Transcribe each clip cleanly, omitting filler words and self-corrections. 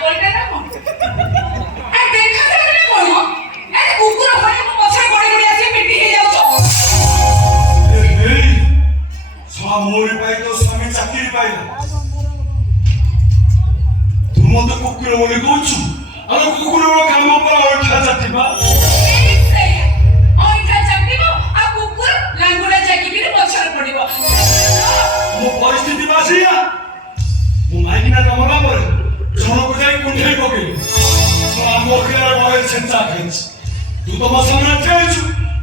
পাগলটা না আর দেখা যায় না কোন আরে কুকুর হয়ে পছর করে করে আসে পেটি হয়ে যাও এই সামরি পাই তো স্বামী চাকরি পাই না তুমি তো কুকুর বলে কইছো আর কুকুর বলে কাম পর ওঠা যাতিবা এই সেই ওইটা চাকরিব আর কুকুর লাঙ্গুলা চাকরির পছর পড়িব ମୋ ପରିସ୍ଥିତି ବାସିଆ ମୁଁ ମାଇକିନା କାମନା ପରେ ଜଣକୁ ଯାଇ କୁଣ୍ଢେଇ ପକେଇଲି ଆମ ଅଖିଳାରେ ବହେ ଛେଞ୍ଚା ଖାଇଛି ତୁ ତ ମୋ ସାମ୍ନାରେ ଠିଆ ହେଇଛୁ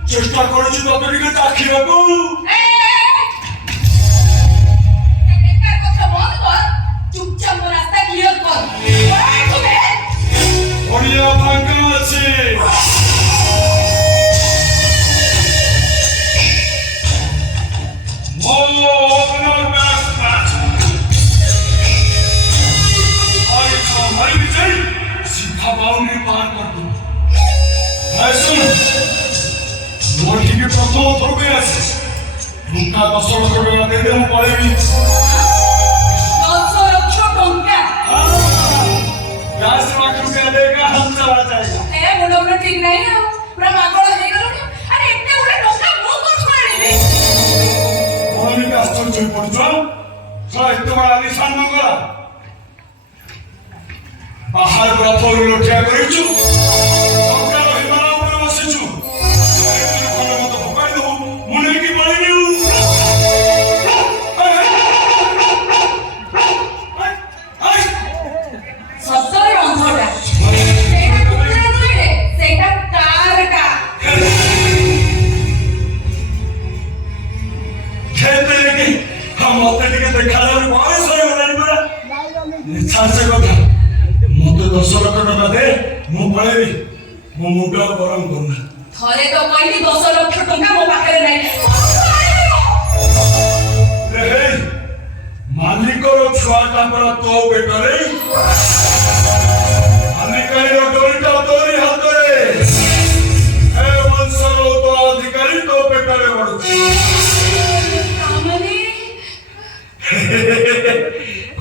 ଚେଷ୍ଟା କରୁଛୁ ତତେ ଟିକେ ଚାଖିବାକୁ বেকার কথা বন্ধ কর চুপচাপ মোর রাস্তা ক্লিয়ার কর পড়িয়া ফাঁকা আছে सीधा बाउंड्री पार कर दूं सुन मोर ठीक प्रथम थर पे आसे टंका 10 लाख टका दे दे मु पळेबी 10 लाख टंका 10 लाख रुपया देगा हम चला जाएगा ए मुंडो में ठीक नहीं है पूरा पागल हो गलो अरे इतने बड़े टंका मु कोठ करेबी कोनी का आश्चर्य पड़छो साला इतने बड़ा आलिशान मंगला बाहर बड़ा फोर लठिया करिछु टंका हिमालय ऊपर बसिछु एतने खंड मत भगाई दो मुने की बळेनी सत्तर अंधटा सेटा कुकुरा नय रे सेटा कारटा खेते रे हम मते टिके देखाला बयस होय गलानी परा छाड़ से কথা मते 10 लाख टका दे मु पळेबी मो मुंड गरम करना थरे तो कहली 10 लाख टंका मो पाखरे नै रे मालिकर छुआटा परा तो बेटरे अधिकारी डोरीटा तोरी हातरे ए वंशर तो अधिकारी तो बेटरे बडुची कामनी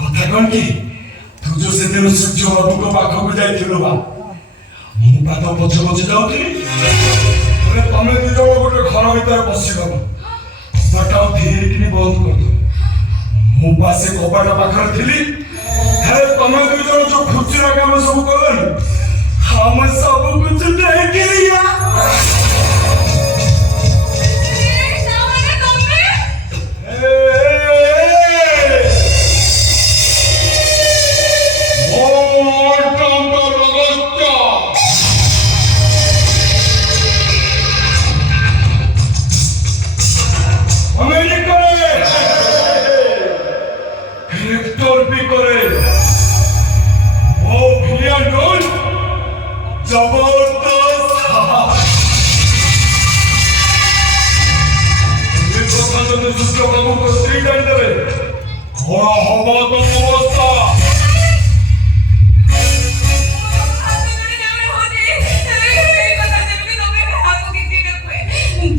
কথা কোন কি तू जो से दिन सूर्य बाबू को पाखो को जाइथिलो बा मु पात पछ पछ जाउथि अरे तमे दि जण गोटे घर भीतर बसि गलो बटाओ धीरे किनी बंद कर दो मु पासे कपाटा पाखर थिली हे तमे दि जण जो खुचरा काम सब करन हम सब कुछ देख लिया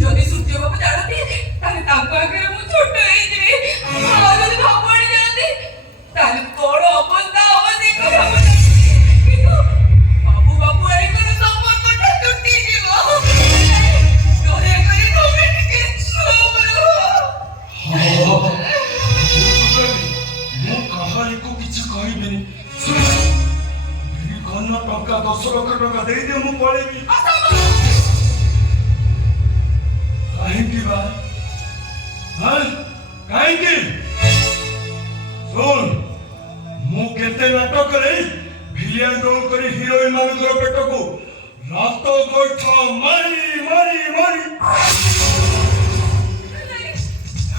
যদি সূর্য বাবু জানতি তাহলে তাଙ୍କ আগে ମୁଁ ଛୋଟ ହେଇଯିବି ଆଉ ଯଦି ଭଗବାନ ଜାଣନ୍ତି ତାହେଲେ କଣ ଅବସ୍ଥା ହବ ଦେଖ କିନ୍ତୁ ବାବୁ ବାବୁ ଆଇକର ସମ୍ପର୍କଟା ଟୁଟିଯିବ ଦୟାକରି ତମେ ଟିକେ ଚୁପ ରୁହ ମୁଁ କାହାରିକୁ କିଛି କହିବିନି କନ ଟଙ୍କା 10 ଲକ୍ଷ ଟଙ୍କା ଦେଇଦେ ମୁଁ ପଳେଇବି କାହିଁକି ବା କାହିଁକି ଶୁଣ ମୁଁ କେତେ ନାଟକରେ ଭିଲିଆନ ରୋଲ କରି ହିରୋଇନ ମାନଙ୍କର ପେଟକୁ ରାତ ଗୋଇଠା ମାରି ମାରି ମାରି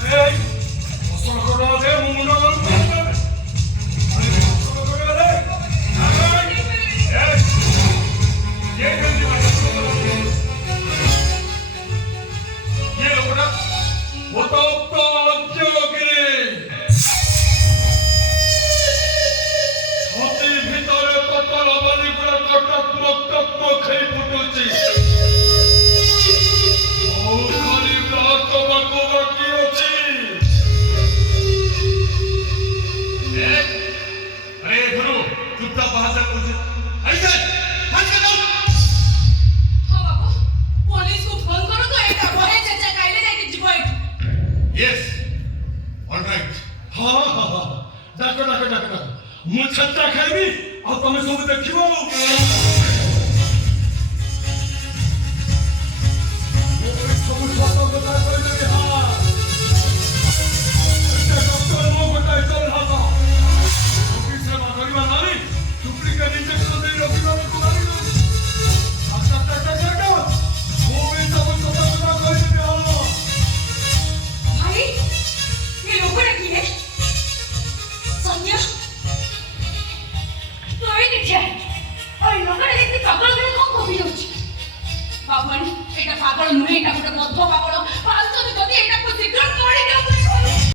10 ଲକ୍ଷ ଟଙ୍କା ଦେ ମୁଁ ମୁଣ୍ଡ ଗରମ କରିଦେବି वो तो क्योंकि छाती भीतर पतल बनी गुड़ा टकमक टकमक खई फुटुची ओ खाली रात बाको बाकी अछि ଚୁପଚାପ ବାହାରେ କହୁଛି ଆଇଲେ ଫାଙ୍କା ଯାଉ ହଁ ବାବୁ ପୋଲିସକୁ ଫୋନ କରନ୍ତୁ ଏଇଟା ବହେ ଚେଚା ଖାଇଲେ ଯାଇକି ଯିବ ଏଇଠୁ ୟେସ୍ ଅଲରାଇଟ୍ ହଁ ହଁ ହଁ ଡାକ ମୁଁ ଛେଚା ଖାଇବି ଆଉ ତମେ ସବୁ ଦେଖିବ